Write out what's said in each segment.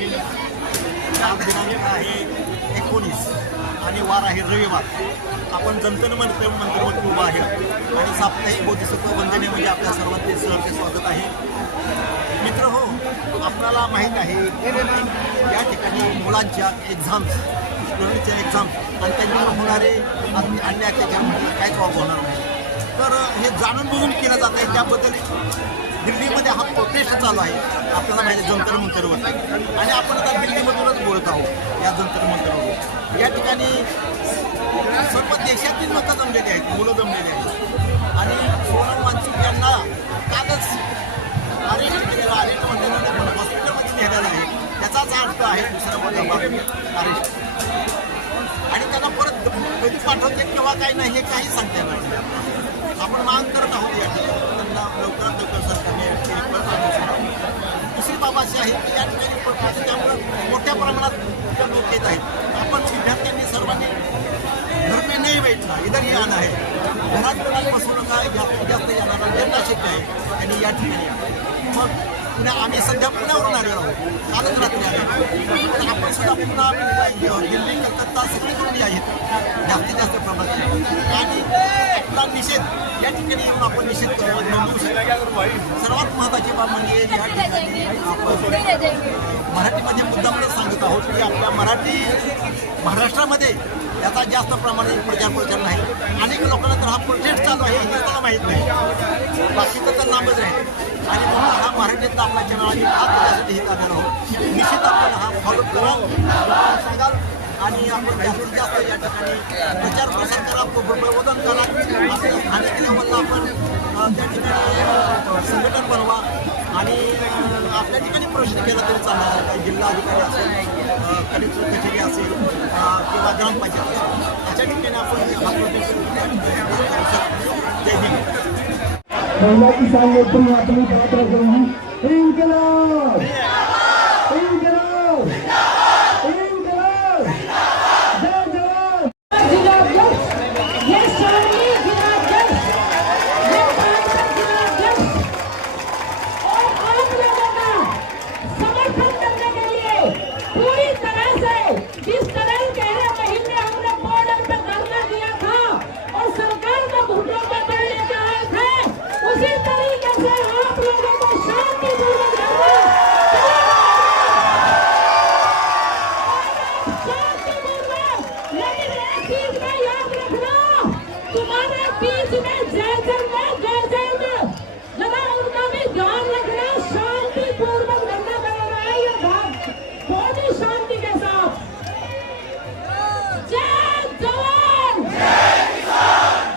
April, आज दिनांक आहे 19 आणि वार आहे रविवार. आपण जंतर मंतरवरती उभा आहे आणि साप्ताहिक बोधिसत्व वंदने म्हणजे आपल्या सर्वांचे सहर्ष स्वागत आहे. मित्र हो, आपल्याला माहीत आहे या ठिकाणी मुलांच्या एक्झाम्स, स्टुडंटच्या एक्झाम्स आणि त्यांच्यावर होणारे अन्य अत्याचार काय जबाब होणार नाही. तर हे जाणून बुजून केलं जात आहे. त्याबद्दल दिल्लीमध्ये हा प्रोटेस्ट चालू आहे, आपल्याला माहिती आहे, जंतर मंतरवर. आणि आपण आता दिल्लीमधूनच बोलत आहोत या जंतर मंतरवर. या ठिकाणी सर्व देशातील लोक जमलेली आहेत, मुलं जमलेली आहेत. आणि सोनम वांचूक यांना कालच अरेस्ट केलेला, अरेस्ट म्हणजे हॉस्पिटलमध्ये नेलेलं आहे. त्याचाच अर्थ आहे दुसरा मोठा अरेस्ट. आणि त्यांना परत कधी पाठवते किंवा काही नाही हे काही सांगता येणार नाही. आपण मागणी करत आहोत या ठिकाणी त्यांना लवकरात लवकर सरकारने दुसरी बाब अशी आहे की या ठिकाणी त्यामुळं मोठ्या प्रमाणात लोक येत आहेत. आपण विद्यार्थ्यांनी सर्वांनी घर में नाही बैठना, इधर ही आना आहे. घरात कोणाला बसू नका, जास्तीत जास्त येणारा ज्यांना शक्य आहे त्यांनी या ठिकाणी. मग आम्ही सध्या पुण्यावरून आलेलो आहोत, कालच रात्री आले. आपण सुद्धा पुन्हा दिल्ली, कलकत्ता सगळीकडून आहेत जास्तीत जास्त प्रमाणात. आणि आपला निषेध या ठिकाणी येऊन आपण निषेध नोंदवू शकतो. सर्वात महत्त्वाची बाब म्हणजे या ठिकाणी मराठीमध्ये मुद्दामच सांगत आहोत की आपल्या महाराष्ट्रामध्ये याचा जास्त प्रमाणात प्रचार नाही. अनेक लोकांना तर हा प्रोजेक्ट चालू आहे हे त्याला माहीत नाही, बाकीचं तर लांबच राहील. आणि म्हणून हा मराठीतला आपला चॅनल आम्ही हा त्याच्यासाठी हे करणार आहोत. निश्चित आपल्याला हा फॉलो करा, सांगाल आणि आपण जास्तीत जास्त या ठिकाणी प्रचार प्रसार करा, प्रबोधन करा. अनेक लेवलला आपण त्या ठिकाणी संघटन बनवा आणि आपल्या ठिकाणी प्रश्न केला तरी चालणार. काही जिल्हा अधिकारी असेल, कलेक्टर कचेरी असेल किंवा ग्रामपंचायत असेल, अशा ठिकाणी आपण हा प्रोजेक्ट. जय हिंद. महिला किसान मोर्चा अपनी बात रखेंगी. इंकलाब इंकलाब इंकलाब. जय जवान. जिलाध्यक्ष ये शामिल जिलाध्यक्ष ये सांसद जिलाध्यक्ष और आप लोगों का समर्थन करने के लिए पूरी तरह से जिस तरह पहले महीने हमने बॉर्डर पे धरना दिया था और सरकार को घुटनों पे पड़ने के आए थे, उसी तरीके से आप लोगों को शांतिपूर्वक लेकिन एक चीज में याद रखना, तुम्हारे बीच में जैसे में जरा उनका भी ध्यान रखना. शांतिपूर्वक धरना करना है ये बहुत ही शांति के साथ. जय जवान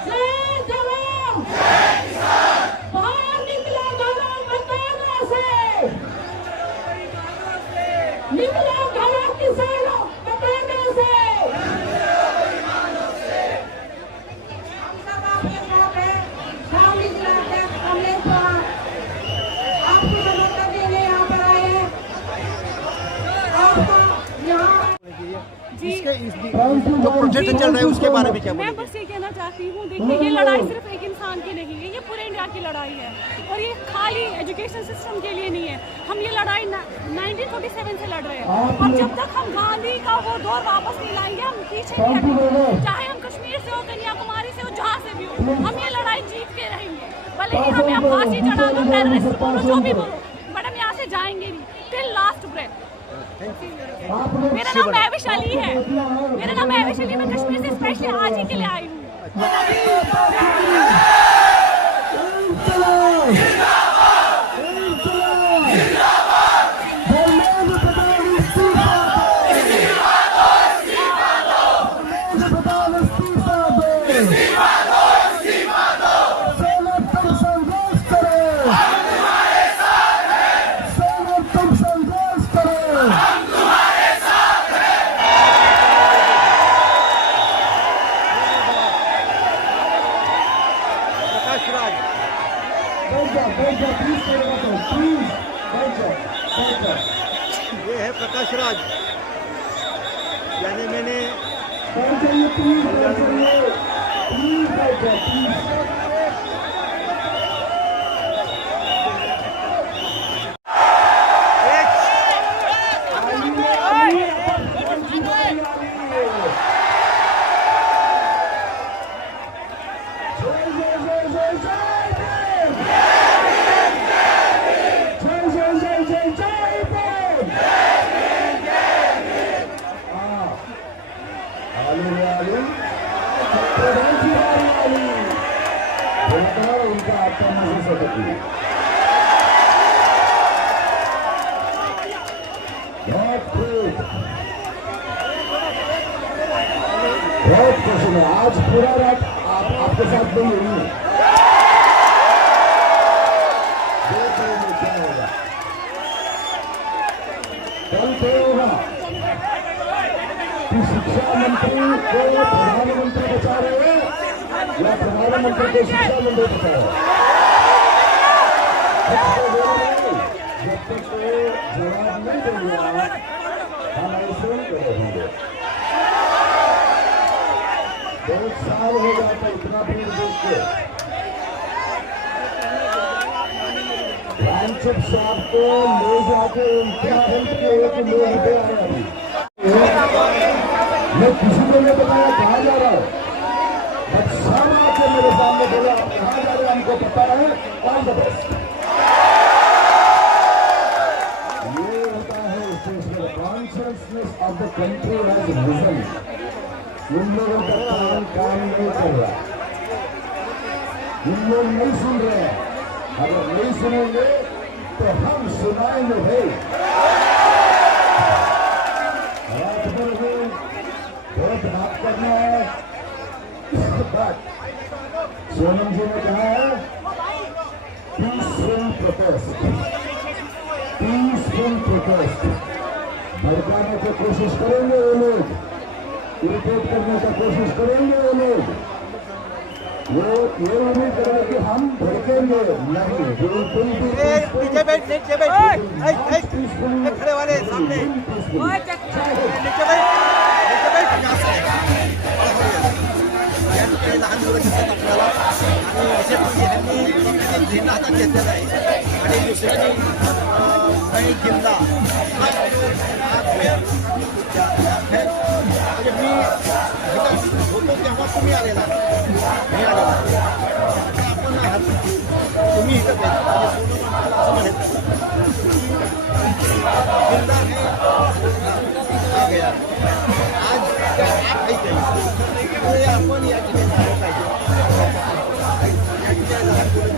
जय जवान. बाहर निकला घरों मैदानों से, निकला घरों किसानों मैदानों से. हम सब आपके साथ हैं. शामिल जिलाध्यक्ष कमलेश पवार आपको समर्थन देने यहाँ पर आए हैं. आपका यहाँ जो प्रोजेक्ट चल रहा है उसके बारे में क्या मैं बस ये कहना चाहती हूँ, देखिए ये लड़ाई सिर्फ एक इंसान की नहीं है, ये पूरे इंडिया की लड़ाई है. और ये खाली एजुकेशन सिस्टम के लिए नहीं है. हम ये लड़ाई 1947 से लड़ रहे हैं और जब तक हम गांधी का वो दौर वापस नहीं लाएंगे हम पीछे नहीं हटेंगे. चाहे हम कश्मीर से हो, कन्याकुमारी से हो, जहाँ से भी हो, हम ये लड़ाई जीत के रहेंगे. भले ही हमें आप फांसी चढ़ा दो, टेररिस्ट बोलो, जो भी बोलो, बट हम यहाँ से जाएंगे नहीं टिल लास्ट ब्रेथ. मेरा नाम महविश अली है. मेरा नाम महविश अली. मैं कश्मीर से स्पेशली आज ही के लिए आई हूँ. ये है प्रकाश राज, यानी मैंने ताली होता उनका आपका महसूस हो सकती है। बहुत खुशी है आज पूरा रात आपके साथ नहीं हुई। क्या होगा कल क्या होगा कि शिक्षा मंत्री को प्रधानमंत्री बचा रहे हैं या प्रधानमंत्री को शिक्षा मंत्री बचा रहे हैं? जब तक वो जवाब नहीं देगा हम ऐसे ही करे होंगे। 2 साल हो जाता इतना भीड़ देख के। रामचंद्र साहब को ले जाके इतना हेल्प किया कि लोग उठे आए अभी। मैं किसी को नहीं बताया कहाँ जा रहा हूँ, बट सब आके मेरे सामने बोला आप कहाँ जा रहे हैं हमको पता है। All the best. ये होता है consciousness of the country has reason. इन लोगों का काम नहीं कर रहा, इन लोग नहीं सुन रहे हैं। अगर नहीं सुनेंगे तो हम सुनाएंगे भाई। रात भर में बहुत बात करना है, बट सोनम जी ने कहा है पीसफुल प्रोटेस्ट, पीसफुल प्रोटेस्ट। भड़काने की कोशिश करेंगे वो लोग, इरिटेट करने का कोशिश करेंगे वो लोग। वो ये उम्मीद कर रहे कि हम भड़केंगे नहीं, खड़े वाले सामने लहान मुलं दिसतात आपल्याला आणि विशेष म्हणजे ह्यांनी झेंडा हातात घेतलेला आहे आणि दुसऱ्याने काही जिंदा म्हणजे मी होतो तेव्हा तुम्ही आलेला मी आलेला आता आपण आहात तुम्ही इथं पाहिजे असं म्हणायचं जिंदा आ गया आज आपण या ठिकाणी आलं पाहिजे या ठिकाणी लहान मुलं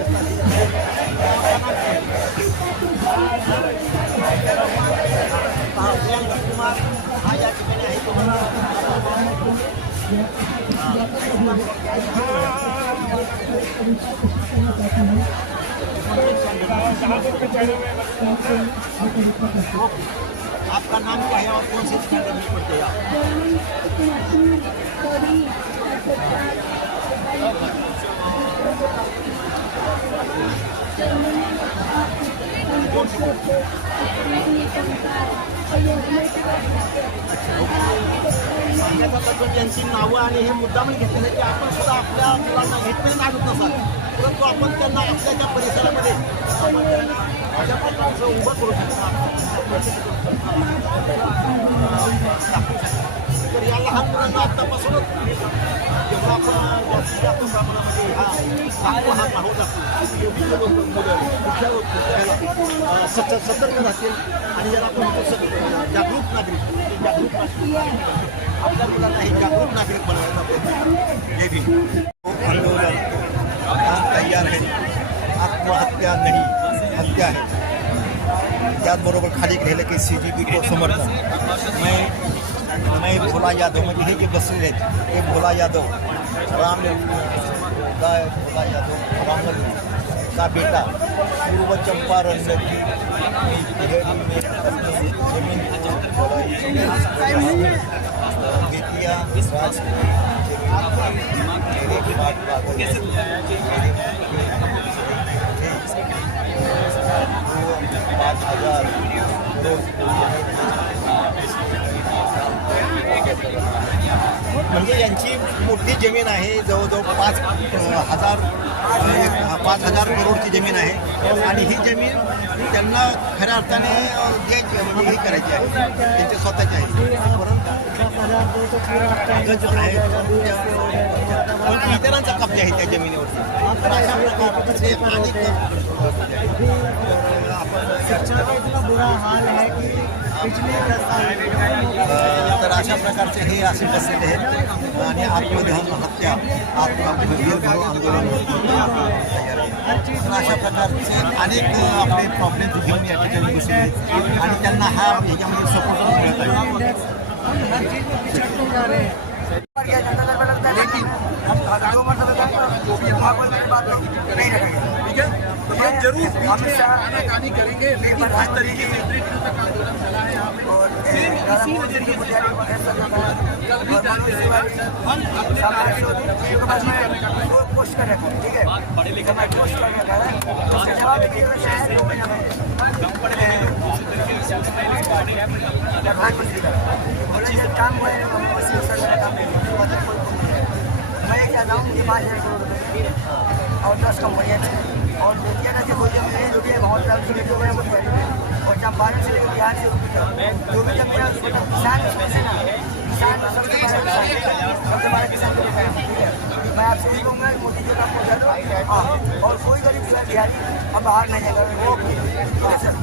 कुमार हा या ठिकाणी आहे तुम्हाला आपका नाम क्या है और कौन से स्टैंडर्ड में पढ़ते हैं यांची नावं आणि हे मुद्दाम घेतलेलं की आपण सुद्धा आपल्या मुलांना घेतलेलं नागत नसाल, परंतु आपण त्यांना आपल्या त्या परिसरामध्ये अशा प्रकारचं उभं करू शकतो। तर या लहान मुलांना आत्तापासूनच जेव्हा आपण जास्तीत जास्त प्रमाणामध्ये हा माहोल असतो सतर्क राहतील आणि जर आपण जागरूक नागरिक आपल्या मुलांना हे जागरूक नागरिक बनवायचा प्रयत्न। जय भीम। आंदोलन तयार है, आत्महत्या नहीं हत्या है। त्याचबरोबर खाली लिहिलं की CGP को समर्थन। मैं भोला यादव म्हणजे हे जे बसलेले आहेत हे भोला यादव भोला यादव राम का बेटा पूर्व चंपारण नदी जमीन बेटिया राज म्हणजे यांची मोठी जमीन आहे, जवळजवळ 5,000 करोडची जमीन आहे आणि ही जमीन त्यांना खऱ्या अर्थाने द्यायची म्हणजे ही करायची आहे, त्यांची स्वतःची आहे, परंतु इतरांचा कब्जा आहे त्या जमिनीवरती। तर अशा प्रकारचे अनेक शिक्षा का इतना बुरा हाल है कि पिछले 10 साल तर अशा प्रकारचे हे असे बसलेले आहेत आणि आतमध्ये त्या आंदोलन अशा प्रकारचे अनेक आपले प्रॉब्लेम घेऊन या ठिकाणी बसले आणि त्यांना हा याच्यामध्ये सपोर्ट मिळत आहे. जरूर आनाकानी करेंगे, लेकिन इस तरीके से चला है यहाँ पे और इसी नजरिए से कल भी जानते हैं हम अपने पोस्ट कर रखा है, ठीक है, पढ़े लिखे में पोस्ट कर रखा है, उसके जवाब में प्रधानमंत्री का काम हुआ है, मैं क्या जाऊँ कि 5,000 करोड़ रुपये और 10 कंपनियाँ और मोतिया का जो भोजन मिले जो भी है बहुत टाइम से लेकर गए बहुत पहले और जब 12 से लेकर बिहार से जो भी जब मेरा किसान से ना किसान सबसे बड़ा किसान ठीक है, मैं आपसे यही कहूँगा कि मोदी जी का पहुँचा दो और कोई गरीब बिहारी अब बाहर नहीं जाएगा. Okay sir.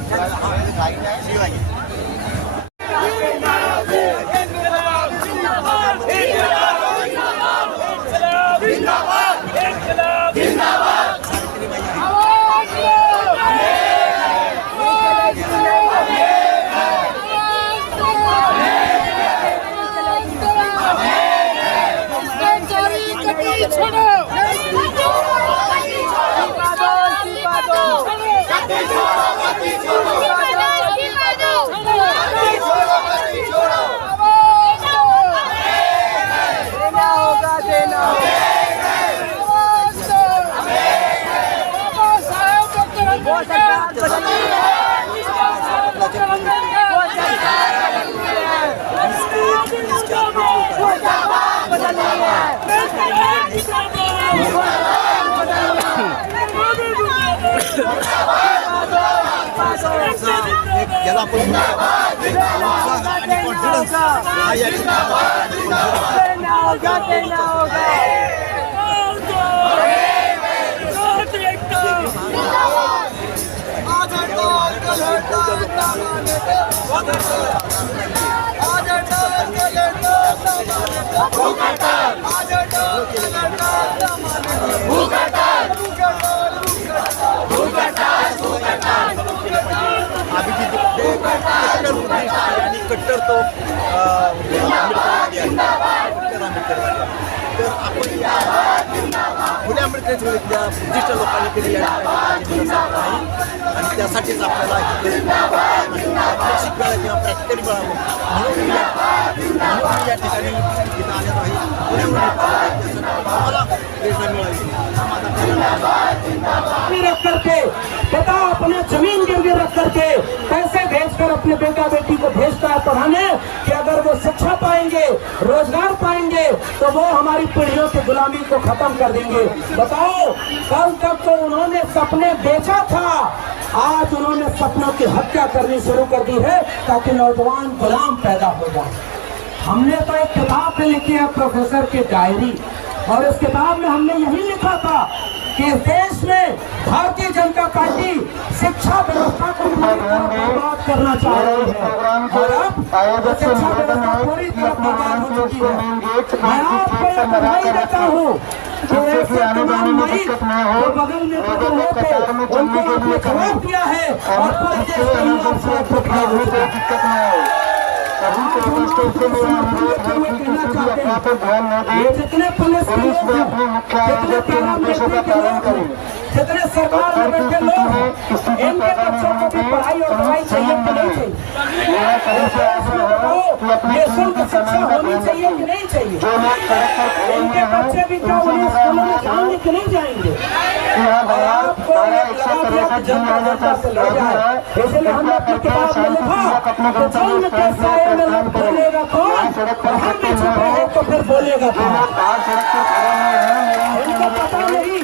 याला आपण आणि कॉन्फिडन्स हा या कट्टर तो तर आपण खुल्या आंबेडकरांच्या बुद्धिस्ट लोकांनी केली आणि त्यासाठीच आपल्याला शिकवायला किंवा प्रॅक्टिकली मिळावं म्हणून या ठिकाणी इथं आलेलो आहे. आम्हाला प्रेरणा मिळाली रख करके बेटा अपने जमीन गिरवी रख करके पैसे भेजकर अपने बेटा बेटी को भेजता है पढ़ाने कि अगर वो शिक्षा पाएंगे रोजगार पाएंगे तो वो हमारी पीढ़ियों की गुलामी को खत्म कर देंगे. बताओ कल तक तो उन्होंने सपने बेचा था, आज उन्होंने सपनों की हत्या करनी शुरू कर दी है ताकि नौजवान गुलाम पैदा हो जाए. हमने तो एक किताब में लिखी है प्रोफेसर की डायरी और इस किताब में हमने यही लिखा था कि इस देश में भारतीय जनता पार्टी शिक्षा व्यवस्था को पूरी तरह बर्बाद करना चाह रही है और अब शिक्षा व्यवस्था पूरी तरह बर्बाद हो चुकी है. मैं आपको एक बधाई देता हूँ जो बगल में पड़े हुए थे उनको आपने जवाब दिया है और पूरे देश के युवा सड़क पर खड़े हुए थे. जितने पुलिस के लोग जितने पैरामिलिट्री के लोग जितने सरकार में बैठे लोग इनके बच्चों को भी पढ़ाई और दवाई चाहिए कि नहीं चाहिए? निःशुल्क शिक्षा होनी चाहिए कि नहीं चाहिए? इनके बच्चे भी क्या उन्हें स्कूलों में जाएंगे कि नहीं जाएंगे? आपको जनता से लड़ जाए, इसलिए हमने अपनी किताब में लिखा जन्म के साये में लग बोलेगा कौन और हम भी चुप रहे तो फिर बोलेगा कौन. इनको पता नहीं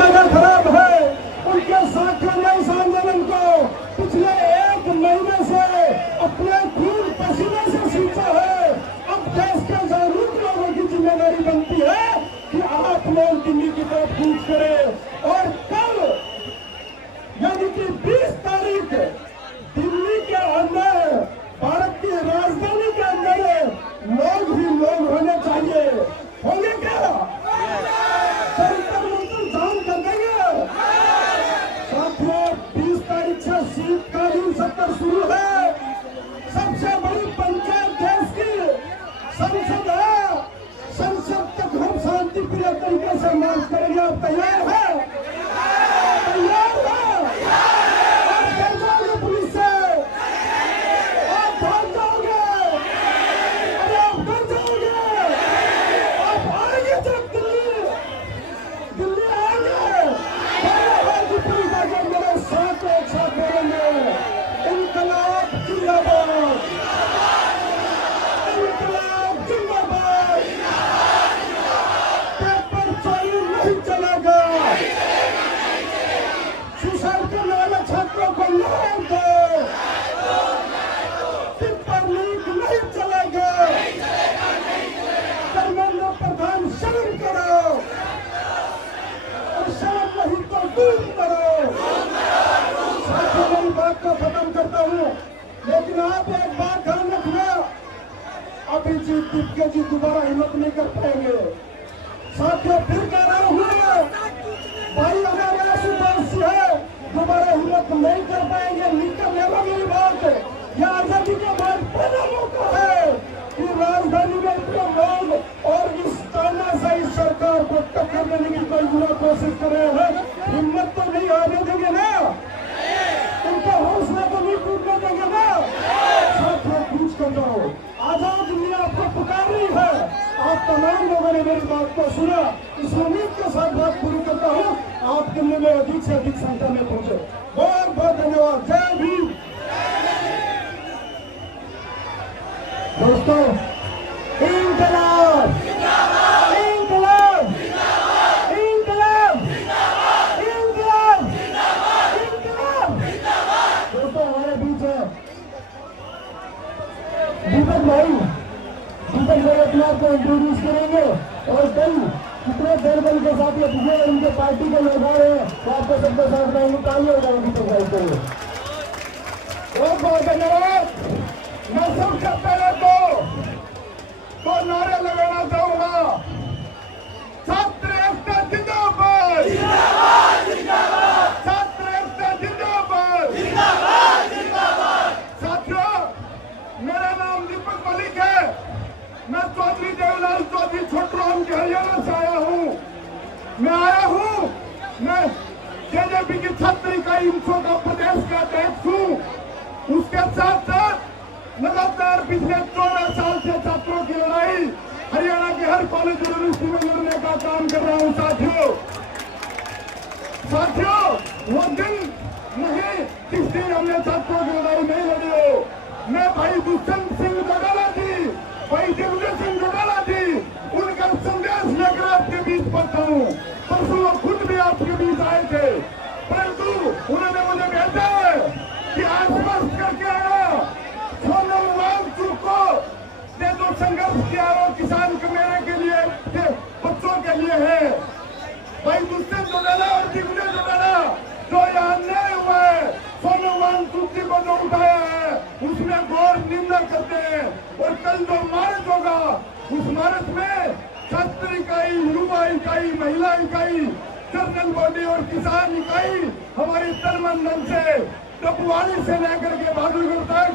अगर खराब है उनके साथियों ने इस आंदोलन को पिछले 1 महीने से अपने खून पसीने से सींचा है. अब देश के जागरूक लोगों की जिम्मेदारी बनती है कि आप लोग दिल्ली की तरफ कूच करें और कल यानी कि 20 तारीख दिल्ली के अंदर भारत की राजधानी के अंदर आप तैयार हैं? तैयार हैं? आप डर जाओगे पुलिस से? आप भाग जाओगे? अरे आप डर जाओगे? आप आएंगे जब दिल्ली आएंगे, की पुलिस आगे मेरे साथ एक साथ बोलेंगे, इनकलाब जिंदाबाद, इनकलाब जिंदाबाद, पेपर चोरी नहीं चलेगा, सुसाइड करने वाले छात्रों को न्याय दो, पेपर लीक नहीं चलेगा, धर्मेंद्र प्रधान शर्म करो, और शर्म नहीं तो दूर करो। साथियों, मेरी बात को खत्म करता हूँ, लेकिन आप एक बात ध्यान रखना, अभी जीत के जी दोबारा हिम्मत नहीं कर पाएंगे। साथियों, फिर कह रहा हूँ, भाई हमारे आशुतोष है, दोबारा हिम्मत नहीं कर पाएंगे, निकल लेगा मेरी बात। यह आजादी के बाद पहला मौका है कि राजधानी में इतने लोग और इस तानाशाही सरकार को टक्कर देने की कोई बुरा कोशिश कर रहे हैं, हिम्मत तो नहीं आने देंगे ना, उनका हौसला तो नहीं टूटने देंगे ना। साथियों, पूछ कर जाओ, आजाद दुनिया आपको पुकार रही है। आप तमाम लोगों ने मेरी बात को सुना, इस उम्मीद के साथ बात पूरी करता हूँ, आप दिल्ली में अधिक से अधिक संख्या में पहुंचे। बहुत बहुत धन्यवाद। जय भीम। दोस्तों, इंकलाब, इंकलाब, इंकलाब, इंकलाब, इंकलाब। दोस्तों, हमारे बीच है दीपक भाई अपने आप को इंट्रोड्यूस करेंगे और दल कितने दल के साथ ये विजय उनके पार्टी के लोग आ रहे हैं, तो आपको सबके साथ रहेंगे, तालियां हो जाएंगी दीपक भाई के लिए। बहुत बहुत धन्यवाद। मैं सबसे पहले तो नारे लगाना चाहूंगा, छात्र एकता जिंदाबाद, छात्र एकता जिंदाबाद। साथियों, मेरा नाम दीपक मलिक है, मैं चौधरी देवलाल चौधरी छोटराम के हरियाणा से आया हूँ। मैं जेजेपी की छात्र इकाई इंसो का प्रदेश का अध्यक्ष हूँ। उसके साथ साथ लगातार पिछले 14 साल से छात्रों की लड़ाई हरियाणा के हर कॉलेज यूनिवर्सिटी में लड़ने का काम कर रहा हूँ। साथियों, वो दिन नहीं जिस दिन हमने छात्रों की लड़ाई नहीं लड़ी हो। मैं भाई दुष्यंत सिंह चौटाला जी, भाई दिग्विजय सिंह चौटाला जी, उनका संदेश लेकर आपके बीच पहुंचा हूँ। परसों वो खुद भी आपके बीच आए थे, परंतु उन्होंने मुझे भेजा है कि आश्वस्त करके आया, सोनम वांगचुक को ये जो संघर्ष किया वो किसान मेरे के लिए, बच्चों के लिए है। भाई दुष्यंत चौटाला और दिग्विजय चौटाला जो यहाँ अन्याय हुआ है, सोनम वांगचुक जी को जो उठाया है, उसमें घोर निंदा करते हैं। और कल जो मार्च होगा, उस मार्च में छात्र इकाई, युवा इकाई, महिला इकाई, जनरल बॉडी और किसान इकाई हमारी तनमन से टपुवाली से लेकर के बहादुरगढ़ तक,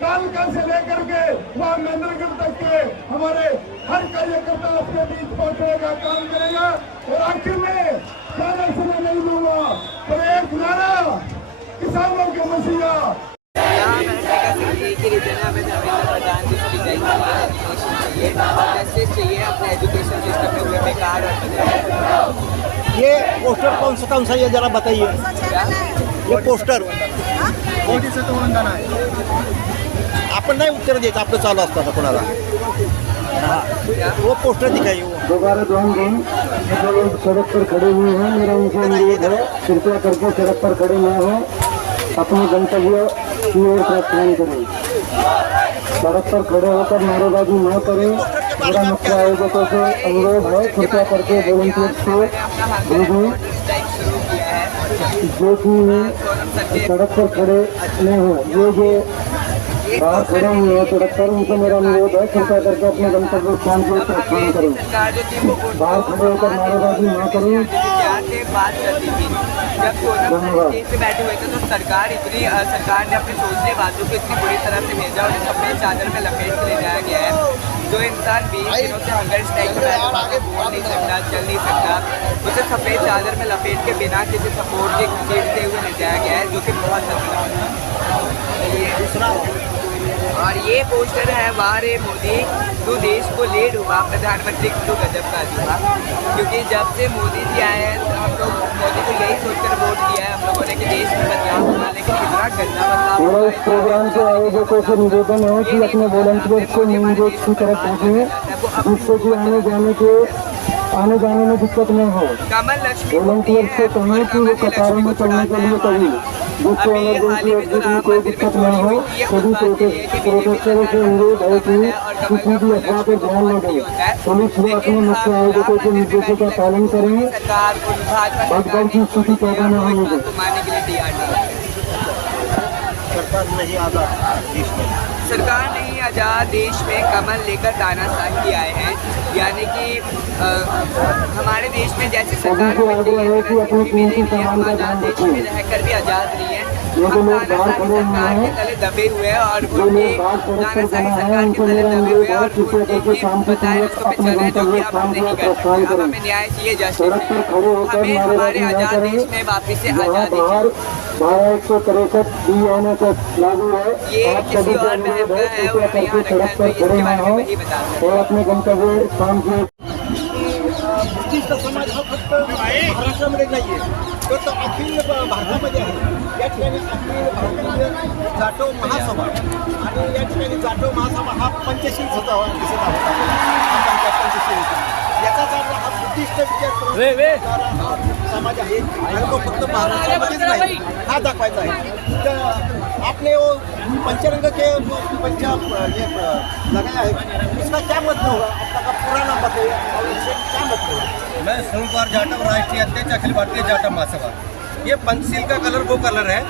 कालका से लेकर के वहाँ महेंद्रगढ़ तक के हमारे हर कार्यकर्ता अपने बीच पहुंचने का काम करेगा। और आखिर में ज्यादा समय नहीं दूंगा, पर एक नारा किसानों के मसीहा। एक ही रीजन है, हमें धर्मेंद्र प्रधान जी को डिजाइन चाहिए, जस्टिस चाहिए, अपने एजुकेशन सिस्टम में हुए बेकार और ये पोस्टर कौन सा ये जरा बताइए। ये पोस्टर आपण नाही उत्तर द्यायचं, आपलं चालू असतं कोणाला। वो पोस्टर दिखाइए। वो दोबारा ध्यान दें, जो लोग सड़क पर खड़े हुए हैं, मेरा उनसे अनुरोध है, कृपया करके सड़क पर खड़े न हो, अपने गंतव्य की ओर प्रस्थान करें। सड़क पर खड़े होकर नारेबाजी न करें। मेरा मुख्य आयोजकों से अनुरोध है, कृपया करके वॉलंटियर्स को भेजें जो कि सड़क पर खड़े न हो। जो बाहर खड़े हुए हैं सड़क पर, उनको मेरा अनुरोध है, कृपया करके अपने गंतव्य स्थान को प्रस्थान करें। बाहर खड़े होकर नारेबाजी न करें। बात करती थी जब सोनम पे बैठे हुए थे, तो सरकार ने अपने सोचने बातों को इतनी बुरी तरह से भेजा और अपने चादर में लपेट के ले जाया गया है। जो इंसान 20 दिनों से हंगर स्ट्राइक में बैठा, बोल नहीं सकता, चल नहीं सकता, उसे सफ़ेद चादर में लपेट के बिना किसी सपोर्ट के घसीटते हुए ले जाया गया है, जो कि बहुत खतरनाक है। और ये पोस्टर है वारे मोदी तू देश को ले डूबा, प्रधानमंत्री को गजब का डूबा। क्योंकि जब से मोदी जी आए हैं तो हम लोग मोदी को यही सोचकर वोट दिया है हम लोगों ने कि देश में बदलाव होगा, लेकिन इतना गंदा बदलाव मेरा इस प्रोग्राम के आयोजकों से निवेदन है कि अपने वॉलंटियर्स को मेन गेट की तरफ भेजें, जिससे कि आने जाने में दिक्कत न हो। कमल लक्ष्मी वॉलंटियर्स को कहें कि वो कतारों में चलने के लिए कहें, जिससे इमरजेंसी एग्जिट में कोई दिक्कत न हो। सभी प्रोटेस्टरों से अनुरोध है कि किसी भी अफवाह पर ध्यान न दें। पुलिस भी अपने मुख्य आयोजकों के निर्देशों का पालन करें, सरकार को भगदड़ की स्थिति पैदा न होने दें। घुमाने के लिए तैयार नहीं है। सरकार नहीं आज़ाद देश में, सरकार नहीं आज़ाद देश में कमल लेकर तानाशाही आए हैं, यानी कि हमारे देश में जैसे सरकार सभी को आग्रह है कि अपने कीमती सामान का ध्यान देश में रखें। रहकर भी आज़ाद नहीं है। ये जो हम लोग बाहर तानाशाही खड़े हुए सरकार के हैं, तले दबे हुए हैं और जो उनकी लोग बाहर सड़क पर तानाशाही बना है, सरकार के उनको तले मेरा दबे अनुरोध हुए हैं है और कि कृपया करके उनकी शांति बताए पूर्वक रास्तों पे अपने चल रहे हैं, जो कि गंतव्य आप स्थान नहीं की ओर कर प्रस्थान रहे। करें। हमें न्याय चाहिए, जस्टिस सड़क पर खड़े होकर हमें हमारे नारेबाजी न आज़ाद करें। देश में वापस से यहाँ आज़ादी बाहर धारा 163 BNSS लागू है। ये आप किसी सभी से और अनुरोध महंगा है है कृपया और करके यहाँ सड़क रखा पर है, तो खड़े इसके न बारे में हों वही बता रहे हैं। और अपने गंतव्य स्थान की ब्रिटिशचा समाज हा फक्त महाराष्ट्रामध्ये नाही आहे, तो अखिल भारतामध्ये आहे। या ठिकाणी अखिल भारतीय जाटव महासभा आणि या ठिकाणी जाटव महासभा हा पंचशील होता दिसत आहे हा पंचशील याचाच अर्थ हा बुद्धिस्ट विचार समाज आहे आणि तो फक्त महाराष्ट्रामध्येच नाही हा दाखवायचा आहे। तर आपले वो पंचरंग के पंच ये लगाया है, इसका क्या मतलब होगा? आपका का पुराना बताइए और इससे क्या मतलब होगा? मैं सोमवार जाटव राष्ट्रीय अध्यक्ष अखिल भारतीय जाटव महासभा। ये पंचशील का कलर वो कलर है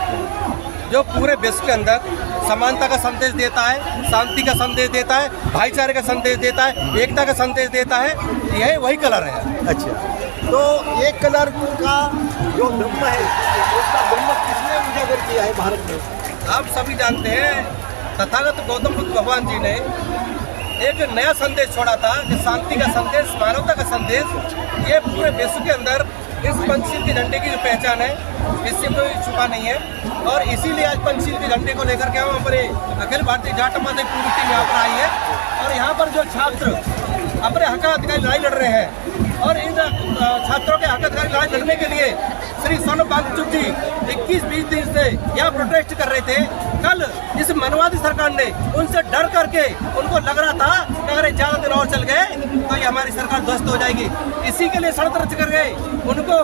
जो पूरे विश्व के अंदर समानता का संदेश देता है, शांति का संदेश देता है, भाईचारे का संदेश देता है, एकता का संदेश देता है। यह वही कलर है। अच्छा, तो ये कलर का जो ब्रह्म है उसका ब्रह्म किसने उजागर किया है भारत में? आप सभी जानते हैं तथागत गौतम बुद्ध भगवान जी ने एक नया संदेश छोड़ा था कि शांति का संदेश, मानवता का संदेश। ये पूरे विश्व के अंदर इस पंचशील के झंडे की जो पहचान है, इससे कोई छुपा नहीं है। और इसीलिए आज पंचशील के झंडे को लेकर के हमारे अखिल भारतीय जाटव महासभा पूरी टीम यहाँ पर आई है। और यहाँ पर जो छात्र अपने हक अधिकार लड़ाई लड़ रहे हैं और इन छात्रों के हक अधिकार लड़ाई लड़ने के लिए श्री सोनम वांगचुक जी 21-20 दिन से यहाँ प्रोटेस्ट कर रहे थे। कल इस मनवादी सरकार ने उनसे डर करके, उनको लग रहा था कि अगर ज़्यादा दिन और चल गए तो ये हमारी सरकार ध्वस्त हो जाएगी, इसी के लिए षड्यंत्र कर गए। उनको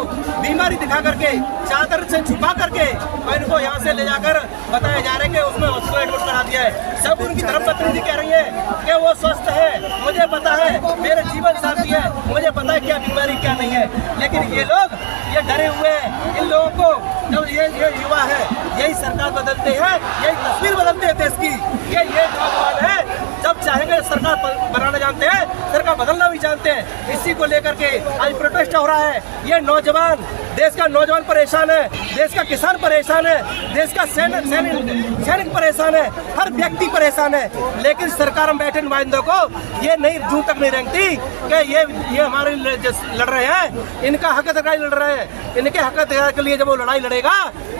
बीमारी दिखा करके, चादर से छुपा करके और इनको यहाँ से ले जाकर बताया जा रहा है कि उसमें हॉस्पिटल एडमिट करा दिया है। सब उनकी धर्म पत्नी कह रही है कि वो स्वस्थ है, मुझे पता है, मेरे जीवन साथी है, मुझे पता है क्या बीमारी क्या नहीं है। लेकिन ये लोग ये डरे हुए हैं। इन लोगों को जब ये युवा है, यही सरकार बदलते हैं, यही तस्वीर बदलते हैं देश की। ये नौजवान है, जब चाहेंगे सरकार बनाना जानते हैं, सरकार बदलना भी जानते हैं। इसी को लेकर के आज प्रोटेस्ट हो रहा है। ये नौजवान, देश का नौजवान परेशान है, देश का किसान परेशान है, देश का सैनिक परेशान है, हर व्यक्ति परेशान है। लेकिन सरकार में बैठे नुमाइंदों को ये नहीं, जूं तक नहीं रेंगती कि ये हमारे लड़ रहे हैं, इनका हक अधिकार लड़ रहे हैं। इनके हक अधिकार के लिए जब वो लड़ाई लड़ेगा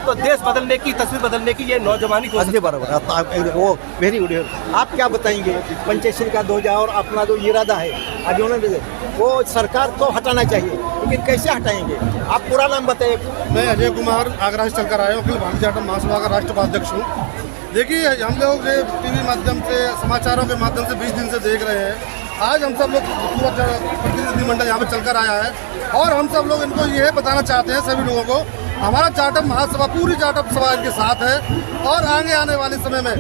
तो देश बदलने की, तस्वीर बदलने की ये नौजवानी को। अगदी बरोबर। वो वेरी गुड। आप क्या बताएंगे पंचशील का ध्वजा और अपना जो इरादा है आज उन्होंने, वो सरकार को हटाना चाहिए, लेकिन कैसे हटाएंगे? आप पूरा नाम बताइए। मैं अजय कुमार आगरा से चलकर आया हूँ, अखिल भारतीय जाटव महासभा का राष्ट्र उपाध्यक्ष हूँ। देखिए, हम लोग ये टीवी माध्यम से, समाचारों के माध्यम से 20 दिन से देख रहे हैं। आज हम सब लोग पूरा प्रतिनिधिमंडल यहाँ पे चलकर आया है और हम सब लोग इनको ये बताना चाहते हैं सभी लोगों को, हमारा जाटव महासभा, पूरी जाटव सभा इनके साथ है और आगे आने वाले समय में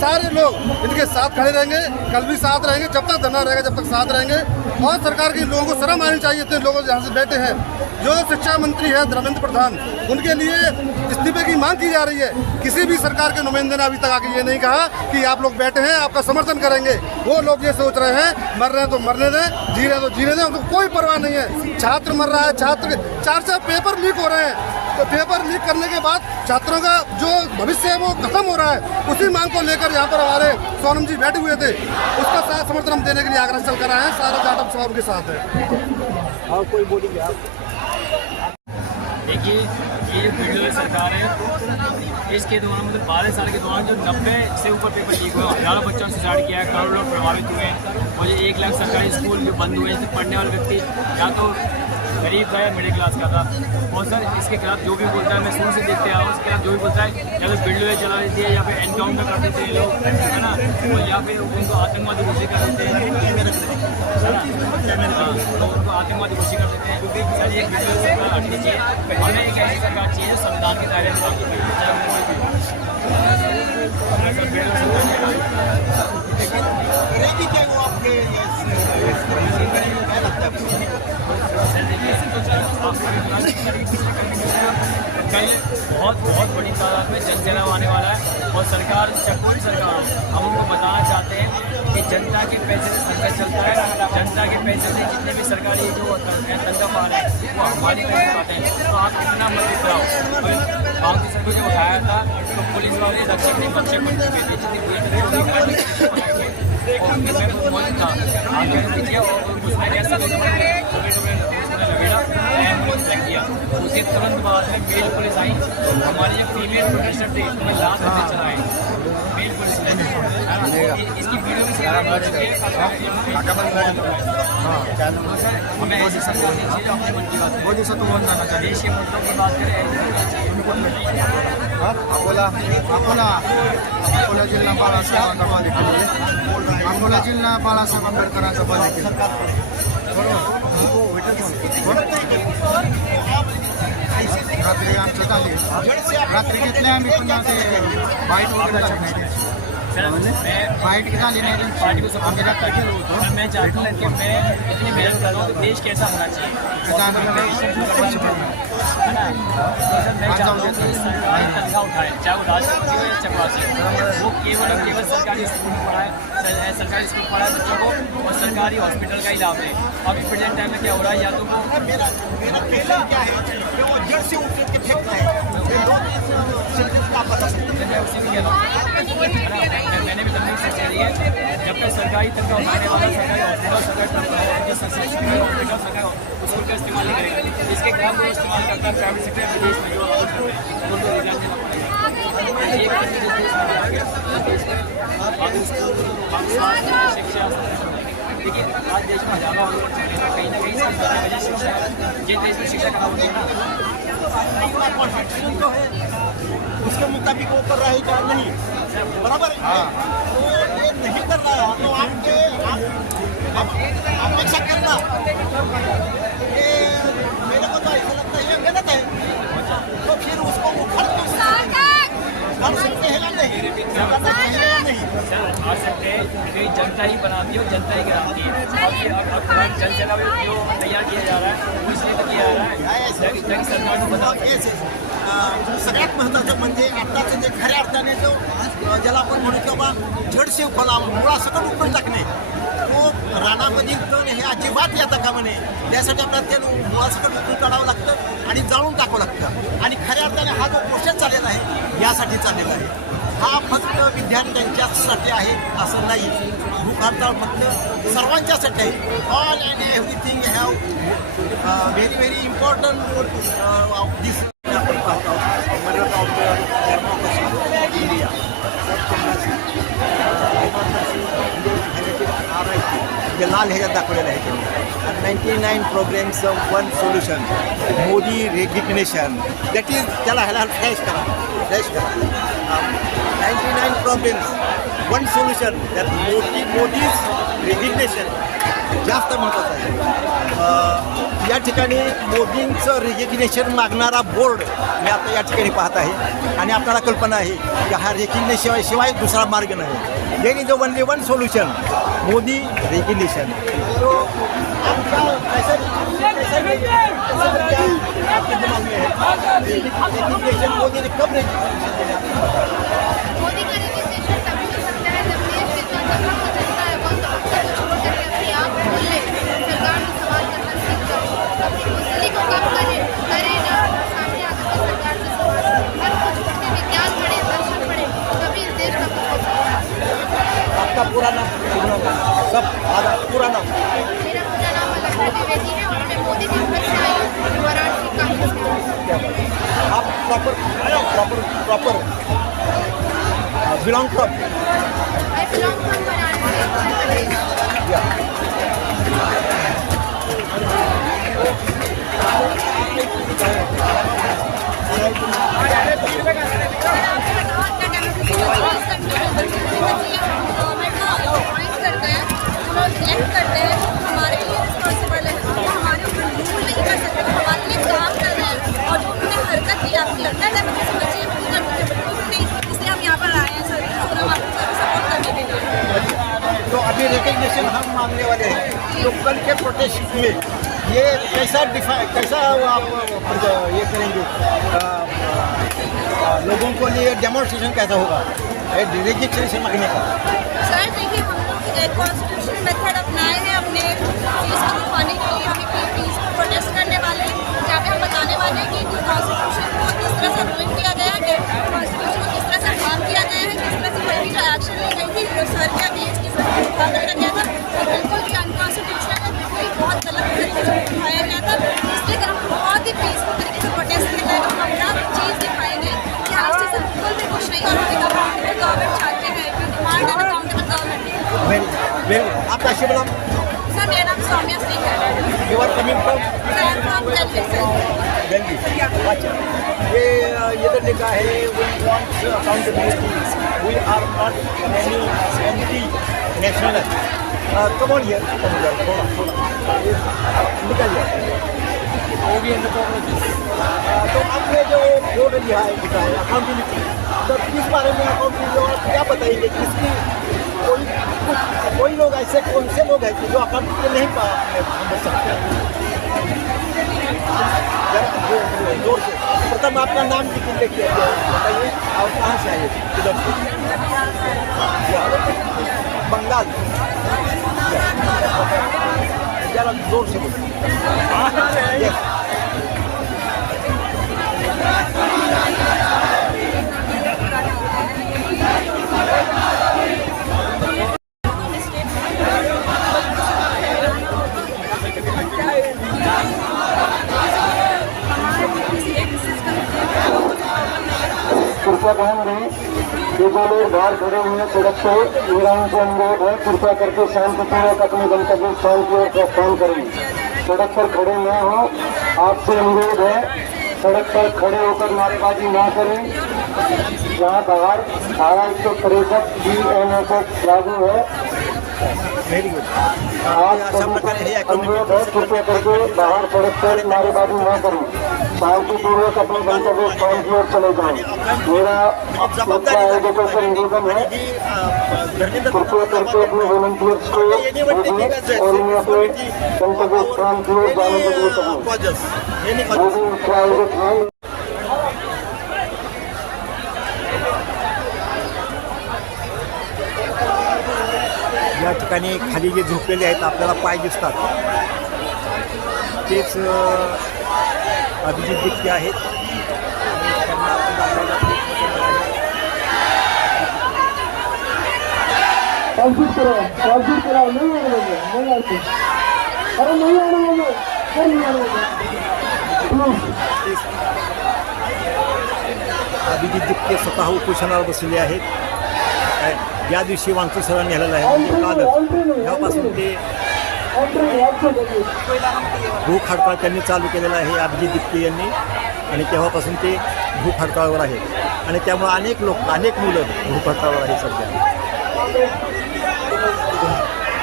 सारे लोग इनके साथ खड़े रहेंगे, कल भी साथ रहेंगे, जब तक धरना रहेगा जब तक साथ रहेंगे। और सरकार के लोगों को शर्म आनी चाहिए, इतने लोग यहाँ से बैठे हैं। जो शिक्षा मंत्री है धर्मेंद्र प्रधान, उनके लिए इस्तीफे की मांग की जा रही है। किसी भी सरकार के नुमाइंदे ने अभी तक आके ये नहीं कहा कि आप लोग बैठे हैं, आपका समर्थन करेंगे। वो लोग ये सोच रहे हैं मर रहे हैं तो मरने दें, जी रहे हैं तो जीने दें, उनको कोई परवाह नहीं है। छात्र मर रहा है, छात्र 4 पेपर लीक हो रहे हैं, तो पेपर लीक करने के बाद छात्रों का जो भविष्य है वो खत्म हो रहा है। उसी मांग को लेकर यहाँ पर हमारे सोनम जी बैठे हुए थे, उसका साथ समर्थन हम देने के लिए आगरा चल कर आए हैं। सारा जाटव सभा उनके साथ है। और कोई बोलेंगे आप? देखिए ये जो वीडियो सरकार है इसके दौरान मतलब 12 साल के दौरान जो 90 से ऊपर पेपर लीक हुए, हज़ारों बच्चों ने सुसाइड किया है, करोड़ों लोग प्रभावित हुए हैं और ये 1 लाख सरकारी स्कूल जो बंद हुए हैं, पढ़ने वाले व्यक्ति या तो गरीब था या मिडिल क्लास का था। और सर इसके खिलाफ जो भी बोलता है, मैं शुरू से देखते आ रहा हूँ, इसके खिलाफ जो भी बोलता है या तो वीडियो चला देती है या फिर एनकाउंटर कर देते हैं लोग, है ना, और या फिर उनको आतंकवादी घोषित कर देते हैं, उनको आतंकवादी घोषित कर देते हैं। सर ये वीडियो सरकार हटनी चाहिए, हमें एक ऐसी सरकार चाहिए जो संविधान के दायरे में करेगी क्या वो आपके क्या लगता है? कल बहुत बड़ी तादाद में जनसेना आने वाला है और सरकार कोई सरकार हम उनको बताना चाहते हैं कि जनता के पैसे से संघर्ष चलता है, जनता के पैसे से जितने भी सरकारी जो दंगा पार है वो हमारी पैसे पाते हैं। तो आप कितना मर्जी कराओ, कांग्रेस सरकार ने उठाया था तो पुलिस वाले रक्षक नहीं बच्चे बन चुके थे, जितनी उसके तुरंत बाद में मेल पुलिस आई, हमारी जो फीमेल प्रोटेस्टर थे उन्हें लात से चलाए मेल पुलिस ने। इसकी वीडियो भी हमें ऐसी सरकार नहीं चाहिए अपने मन की बात मोदी से तो बोलना चाहिए, देश के मुद्दों की बात करें। अकोला जिल्हा बाळासाहेब पालिकेमध्ये अकोला जिल्हा बाळासाहेब आंबेडकरांचा पालिका रात्री आमचं झाले, रात्री घेतले आम्ही पुन्हा ते बाईट वगैरे झाली नाही, फाइट के साथ लेने पार्टी को सपोर्ट करता है। मैं चाहता हूँ कि मैं इतनी मेहनत कर रहा हूँ तो देश कैसा होना चाहिए, है ना। मैं चाहता हूँ कि सरकारी तनख्वाह उठाए, चाहे वो राष्ट्रपति हो या चपरासी, वो केवल और केवल सरकारी स्कूल में पढ़ाए, सरकारी स्कूल पढ़ाए बच्चों को और सरकारी हॉस्पिटल का ही लाभ है। अभी प्रेजेंट टाइम में क्या हो रहा है, या तो मेरा कहना क्या है कि वो जड़ से उठ के फेंकना है, आप बता सकते हैं। उसी में मैंने भी तकनीक से चली है, जब तक सरकारी तनख्वाह उठाने वाला सरकारी हॉस्पिटल सरकारी स्कूल का इस्तेमाल नहीं करेगा, इसके खिलाफ वो इस्तेमाल करता है प्राइवेट सेक्टर विदेश में जो उनको रिजाइन देना पड़ेगा। शिक्षा देखिए आज देश में हजारों लोग कहीं ना कहीं शिक्षा जिस देश में शिक्षा खराब होती है ना उसके मुताबिक वो कर रहा है क्या नहीं, बराबर है। तो ये नहीं कर रहा है तो आपके अपेक्षा करना ये मेरे को तो ऐसा लगता है ये गलत है, तो फिर उसको उखड़ कर सकते हैं या नहीं, करना चाहिए या नहीं। आ सकते हैं क्योंकि जनता ही बनाती है और जनता ही गिराती है। अब जनसेना में जो तैयार किया जा रहा है वो इसलिए तो किया जा रहा है ताकि सरकार को बता सगळ्यात महत्त्वाचं म्हणजे आत्ताचं जे खऱ्या अर्थाने जो ज्याला आपण म्हणू की बाबा जडसे फला मुळासकट उपटून टाकणे, तो रानामधील तण हे अजिबात येता कामा नये, त्यासाठी आपल्याला ते मुळासकट उपटून काढावं लागतं आणि जाळून टाकावं लागतं। आणि खऱ्या अर्थाने हा जो प्रोसेस चाललेला आहे यासाठी चाललेला आहे, हा फक्त विद्यार्थ्यांच्यासाठी आहे असं नाही, भूक हडताळ फक्त सर्वांच्यासाठी आहे। All and everything have very very important of this आपण पाहतो मदर ऑफ डेमोक्रेसी इंडिया जे लाल ह्याच्यात दाखवलेलं आहे त्यांनी 99 programmes 1 solution Modi recognition that is त्याला ह्याला फ्लॅश करा 99 प्रॉब्लेम्स 1 सोल्युशन त्यात मोदीज रेकग्निशन जास्त महत्त्वाचं आहे। या ठिकाणी मोदींचं रेकग्निशन मागणारा बोर्ड मी आता या ठिकाणी पाहत आहे आणि आपल्याला कल्पना आहे की हा रेकग्निशन शिवाय दुसरा मार्ग नाही, then is only 1 solution Modi recognition. तो मोदी ने कब मोदी का रजिस्ट्रेशन तभी हो सकता है जब देश के जो जनता है वो अपने आप बोले, सरकार को सवाल करना सीख जाए, अपनी मुश्किल को कम करे ना, सामने आकर के सरकार से सवाल हर कुछ पढ़े, विज्ञान पढ़े, दर्शन पढ़े, तभी इस देश का कुछ हो सकता है। आपका पूरा नाम सब पूरा नाम? मेरा पूरा नाम अलग द्विवेदी है और मैं मोदी कैंपस से आई हूँ Varanasi. Proper belong from I belong from Varanasi, Uttar Pradesh. तो अभी रिकग्निशन हम मांगने वाले हैं। तो कल के प्रोटेस्ट में ये कैसा आप ये करेंगे, लोगों को लिए डेमोन्स्ट्रेशन कैसा होगा रिकग्निशन मांगने का? सर देखिए, हम लोग कॉन्स्टिट्यूशन मेथड अपनाए हैं अपने चीज़ को दिखाने के लिए। हम पीस को प्रोटेस्ट करने वाले हैं, जहाँ पे हम बताने वाले हैं कि कॉन्स्टिट्यूशन को किस तरह से रूल किया गया है, कॉन्स्टिट्यूशन को किस तरह से हार्म किया गया है, किस तरह से पहली जो एक्शन ली गई थी सर के अगेंस्ट किस तरह से उठा कर गया था, वो बिल्कुल भी अनकॉन्स्टिट्यूशनल है, बिल्कुल बहुत गलत तरीके से उठाया गया था। इसलिए हम बहुत ही पीसफुल तरीके से प्रोटेस्ट करने का हम अपना चीज़ दिखाएंगे कि आज से बिल्कुल भी कुछ नहीं होगा। अकाउंटेबल गवर्नमेंट चाहते हैं कि डिमांड एन अकाउंटेबल गवर्नमेंट। आपका शुभ नाम? सर मेरा नाम सौम्या सिंह है। You are coming from sir I am from Delhi sir. Delhi. अच्छा, ये तो लिखा है we want accountability, we are not any anti national. Come on here, थोड़ा निकल जाए। तो आपने जो बोर्ड लिया है अकाउंटेबिलिटी, तो किस बारे में अकाउंटेबिलिटी और क्या बताएंगे? किसकी कोई लोग ऐसे कौन से लोग हैं जो अकाउंटेबिलिटी नहीं समझ सकते? जोर से प्रथम आपका नाम लिखिए, बताइए और कहाँ से आए? किधर से? बंगाल। जरा जोर से बोलिए। कृपया ध्यान दें कि जो लोग बाहर खड़े हुए हैं सड़क पे, मेरा उनसे अनुरोध है कृपया करके शांतिपूर्वक अपने गंतव्य स्थान की ओर प्रस्थान करें। सड़क पर खड़े न हो, आपसे अनुरोध है सड़क पर खड़े होकर नारेबाजी ना करें। जहाँ बाहर 1863 BNSS लागू है, वेरी गुड। आप अनुरोध है कृपया करके बाहर सड़क पर नारेबाजी न करें, शांतिपूर्वक अपने गंतव्य स्थान की ओर चले जाएं। मेरा सबका आयोजकों से निवेदन है कृपया करके अपने वॉलंटियर्स को भेजें और उन्हें अपने गंतव्य स्थान की ओर जाने के लिए कहें। जो भी मुख्य आयोजक हैं या ठिकाणी खाली जे झोपलेले आहेत आपल्याला पाय दिसतात तेच अभिजित दिक्के आहेत आणि त्यांना आपण दाखवायला प्रयत्न करणार आहे. कॉन्फ्लिक्ट करो नहीं आने, अरे नहीं आने वाले, नहीं आने वाले प्लीज। अभिजित दिक्के स्वतः उपोषणावर बसलेले आहेत. ज्या दिवशी वांकी सरांनी नेलेला आहे म्हणजे कालच तेव्हापासून ते भूक हडताळ त्यांनी चालू केलेला आहे अभिजित दिक्के यांनी, आणि तेव्हापासून ते भूक हडताळावर आहेत आणि त्यामुळे अनेक मुलं भूक हडताळावर आहेत सध्या.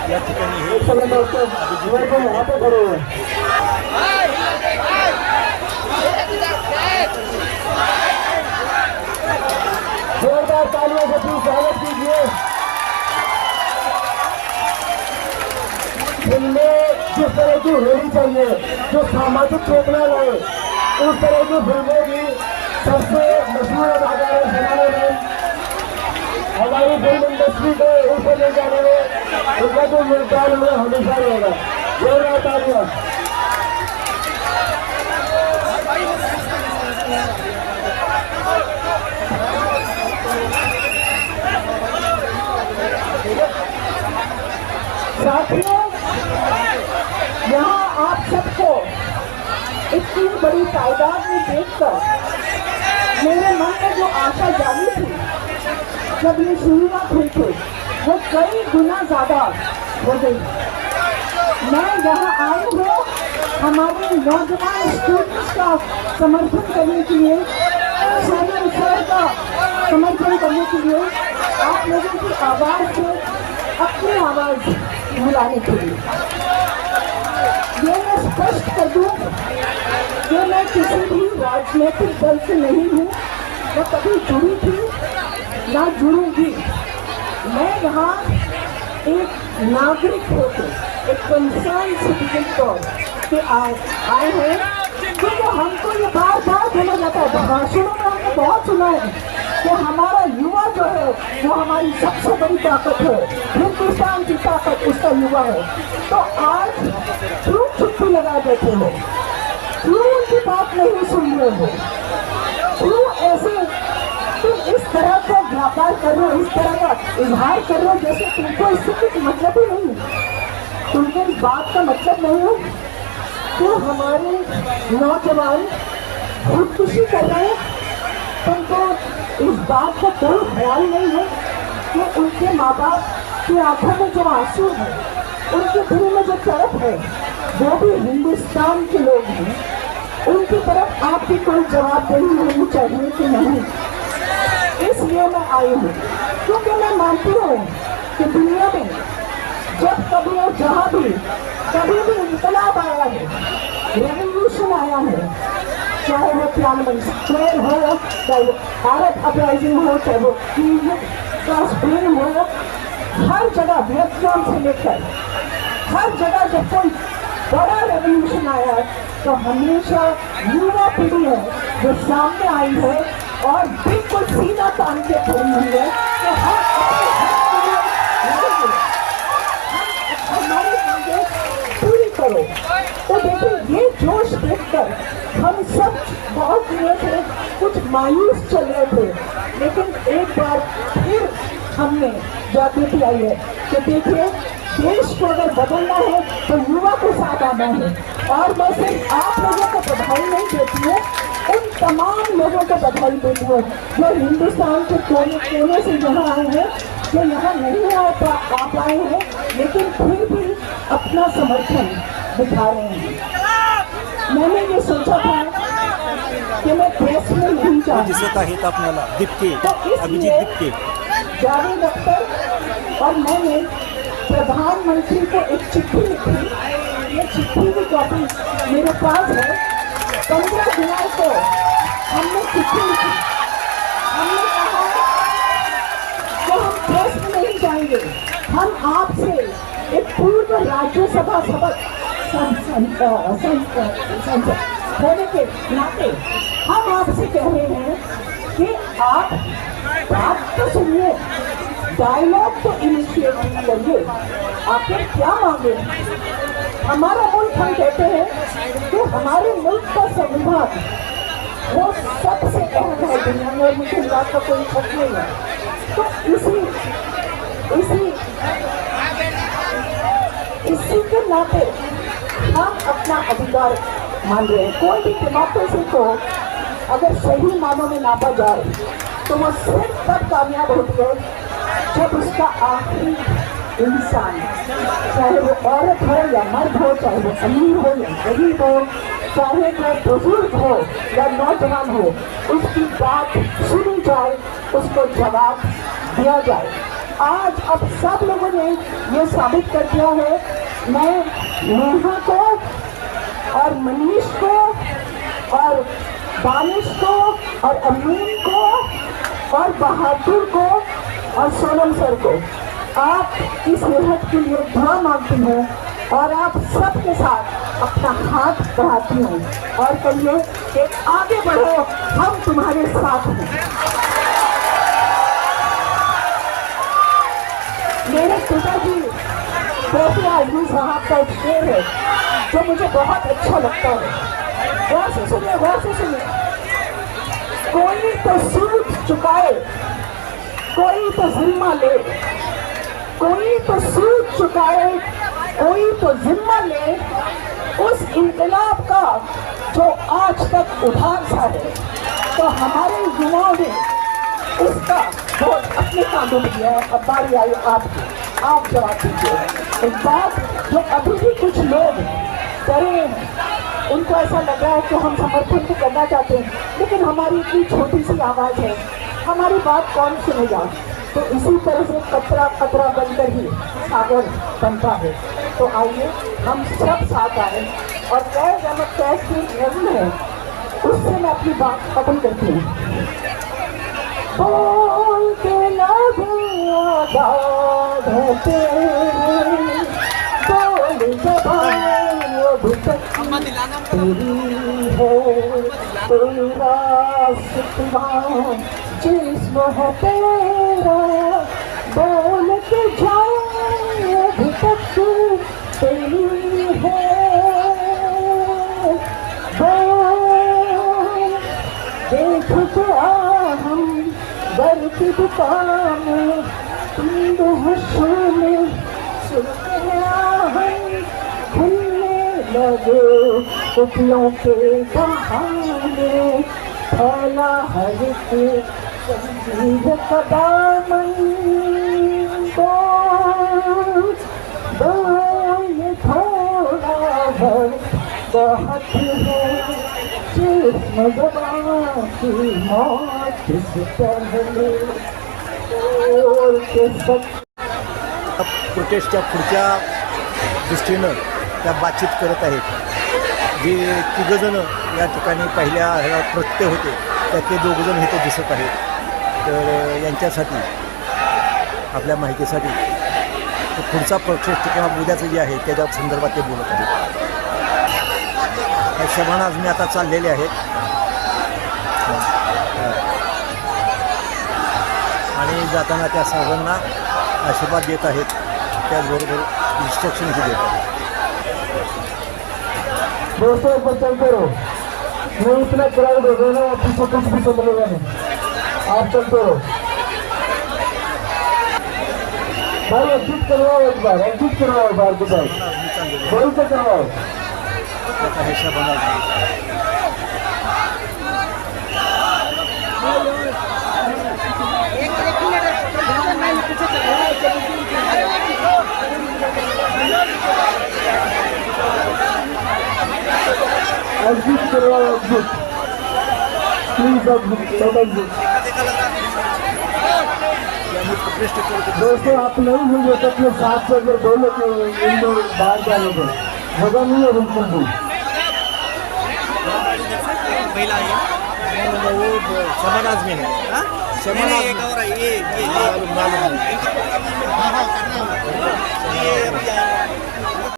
या ठिकाणी हे जोरदार तालियों से स्वागत कीजिए। फिल्में जिस तरह की होनी चाहिए, जो सामाजिक प्रेरणा लाए, उस तरह की फिल्में भी सबसे मशहूर अदाकारों बनाने में हमारी फिल्म इंडस्ट्री को ऊपर ले जाने में उनका जो योगदान हमें हमेशा रहेगा। जोरदार तालियां। साथियों, यहाँ आप सबको इतनी बड़ी तादाद में देखकर मेरे मन में जो आशा जागी थी जब ये शुरुआत हुई थी वो कई गुना ज़्यादा हो गई। मैं यहाँ आई हूँ हमारे नौजवान स्टूडेंट्स का समर्थन करने के लिए, सोनम सर का समर्थन करने के लिए, आप लोगों की आवाज़ से अपनी आवाज़ बुलाने के लिए। ये मैं स्पष्ट कर दूँ कि मैं किसी भी राजनीतिक दल से नहीं हूँ, मैं कभी जुड़ी थी ना जुड़ूंगी। मैं यहाँ एक नागरिक होकर, एक कंसर्न सिटीजन तौर पे आए हैं, क्योंकि हमको ये बार बार बोला जाता है, भाषणों में हमने बहुत सुना है कि हमारा युवा जो है वो हमारी सबसे बड़ी ताकत है, हिंदुस्तान की ताकत उसका युवा है। तो आज क्यों छुट्टी लगा देते हो, क्यों उनकी बात नहीं सुन रहे हो, क्यों ऐसे तुम इस तरह का व्यापार कर रहे हो, इस तरह का इजहार कर रहे हो जैसे तुमको इससे कुछ मतलब ही नहीं, तुमको इस बात का मतलब नहीं है कि हमारे नौजवान खुदकुशी कर रहे हैं। तुमको इस बात का कोई ख्याल नहीं है कि उनके माँ बाप की आंखों में जो आंसू है, उनके दिल में जो तड़प है, वो भी हिंदुस्तान के लोग हैं। उनकी तरफ आपकी कोई जवाबदेही होनी चाहिए कि नहीं। इसलिए मैं आई हूँ क्योंकि मैं मानती हूँ कि दुनिया में जब कभी और जहाँ भी कभी भी इंकलाब आया है, रेवोल्यूशन आया है, चाहे वो तियानवे स्क्वायर हो, चाहे वो भारत अपराइजिंग हो, चाहे वो स्पेन हो, हर जगह वियतनाम से लेकर हर जगह जब कोई बड़ा रेवोल्यूशन आया है तो हमेशा युवा पीढ़ी है जो सामने आई है और बिल्कुल सीधा तान के खड़ी हुई है कि हम हमारी मांगे पूरी करो। तो देखिए ये जोश देखकर हम सब बहुत दिनों से कुछ मायूस चल रहे थे, लेकिन एक बार फिर हमने जागृति आई है कि देखिए देश को अगर बदलना है तो युवा के साथ आना है। और मैं सिर्फ आप लोगों को बधाई नहीं देती हूँ, उन तमाम लोगों को बधाई देती हूँ जो हिंदुस्तान के कोने से यहाँ आए हैं, जो यहाँ नहीं आ पाए हैं, लेकिन फिर भी अपना समर्थन दिखा रहे हैं। मैंने ये सोचा था कि मैं प्रेस में नहीं चाहती, तो इसलिए जावेद अख्तर और मैंने प्रधानमंत्री को एक चिट्ठी लिखी। ये चिट्ठी की कॉपी मेरे पास है। 15 जुलाई को हमने चिट्ठी लिखी, हमने कहा कि हम प्रेस में नहीं जाएंगे, हम आपसे एक पूर्व राज्यसभा सांसद होने के नाते हम आपसे कह रहे हैं कि आप बात तो सुनिए, डायलॉग तो इनिशिएट करिए, आखिर क्या मांगे। हमारा मुल्क, हम कहते हैं कि हमारे मुल्क का संविधान वो सबसे अहम है दुनिया में, और मुझे इस बात का कोई शक नहीं है। तो इसी के नाते हम अपना अधिकार मान रहे हैं। कोई भी डेमोक्रेसी को अगर सही मानों में नापा जाए तो वो सिर्फ तब कामयाब होती है जब उसका आखिरी इंसान, चाहे वो औरत हो या मर्द हो, चाहे वो अमीर हो या गरीब हो, चाहे वो बुजुर्ग हो या नौजवान हो, उसकी बात सुनी जाए, उसको जवाब दिया जाए। आज अब सब लोगों ने ये साबित कर दिया है। मैं नेहा को और मनीष को और दानिश को और अमीन को और बहादुर को और सोनम सर को आप इस सेहत के लिए दुआ मांगती हूँ और आप सबके साथ अपना हाथ बढ़ाती हूँ और कहिए कि आगे बढ़ो, हम तुम्हारे साथ हैं। मेरे पिताजी प्रोफेसर आजमी साहब का एक शेर है जो मुझे बहुत अच्छा लगता है। गौर से सुनिए, गौर से सुनिए। कोई तो सूद चुकाए, कोई तो जिम्मा ले, कोई तो सूद चुकाए, कोई तो जिम्मा ले, उस इंकलाब का जो आज तक उधार सा है। तो हमारे युवाओं ने उसका बहुत अपने कामों में किया है। अब बारी आई आपकी, आप जवाब दीजिए। एक बात जो अभी भी कुछ लोग डरे हैं, उनको ऐसा लग रहा है कि हम समर्थन तो करना चाहते हैं, लेकिन हमारी इतनी छोटी सी आवाज़ है, हमारी बात कौन सुनेगा। तो इसी तरह से कतरा कतरा बनकर ही सागर बनता है। तो आइए हम सब साथ आए और कैश है उससे मैं अपनी बात खत्म करती हूँ। बोल के लबे आबाद है तेरे, बोल ज़बान अभी तक तेरी है, तेरा सितवा जिस्म है तेरा, बोल के जाए अभी तक तेरी है, बोल देख के हम घर की दुकान में तुम हंसों में सुनते हैं आहन खुलने लगे कुटियों के बहाने, फैला हर एक संजीव का दामन, ये थोड़ा बहुत है जिस्म ज़बान की मौत से पहले और के सब प्रोटेस्टच्या पुढच्या दृष्टीनं त्या बातचीत करत आहेत। जे तिघंजणं या ठिकाणी पहिल्या ह्याला प्रत्यय होते त्यातले दोघंजण इथे दिसत आहेत। तर यांच्यासाठी आपल्या माहितीसाठी पुढचा प्रोटेस्ट किंवा उद्याचं जे आहे त्याच्या संदर्भात ते बोलत आहेत। सभाना आज मी आता चाललेले आहेत आणि जाताना त्या सर्वांना आशीर्वाद देत आहेत, त्याचबरोबर इन्स्ट्रक्शनही देत आहेत। दोस्तों ऊपर चलते रहो, मैं इतना क्राउड हो गया ना, पीछे कुछ भी समझेगा नहीं, आप चलते रहो। भाई एग्जिट करवाओ एक बार, एग्जिट करवाओ बाहर के पास, बोल से करवाओ। हे सभाना एग्जिट करवाओ, एग्जिट प्लीज, एग्जिट। दोस्तों आप नहीं मिल तो अपने साथ से अगर बोलो कि इन लोग बाहर जाने को जगह नहीं है बिल्कुल भी। वो समानाज में है, समानाज एक और ये मालूम है।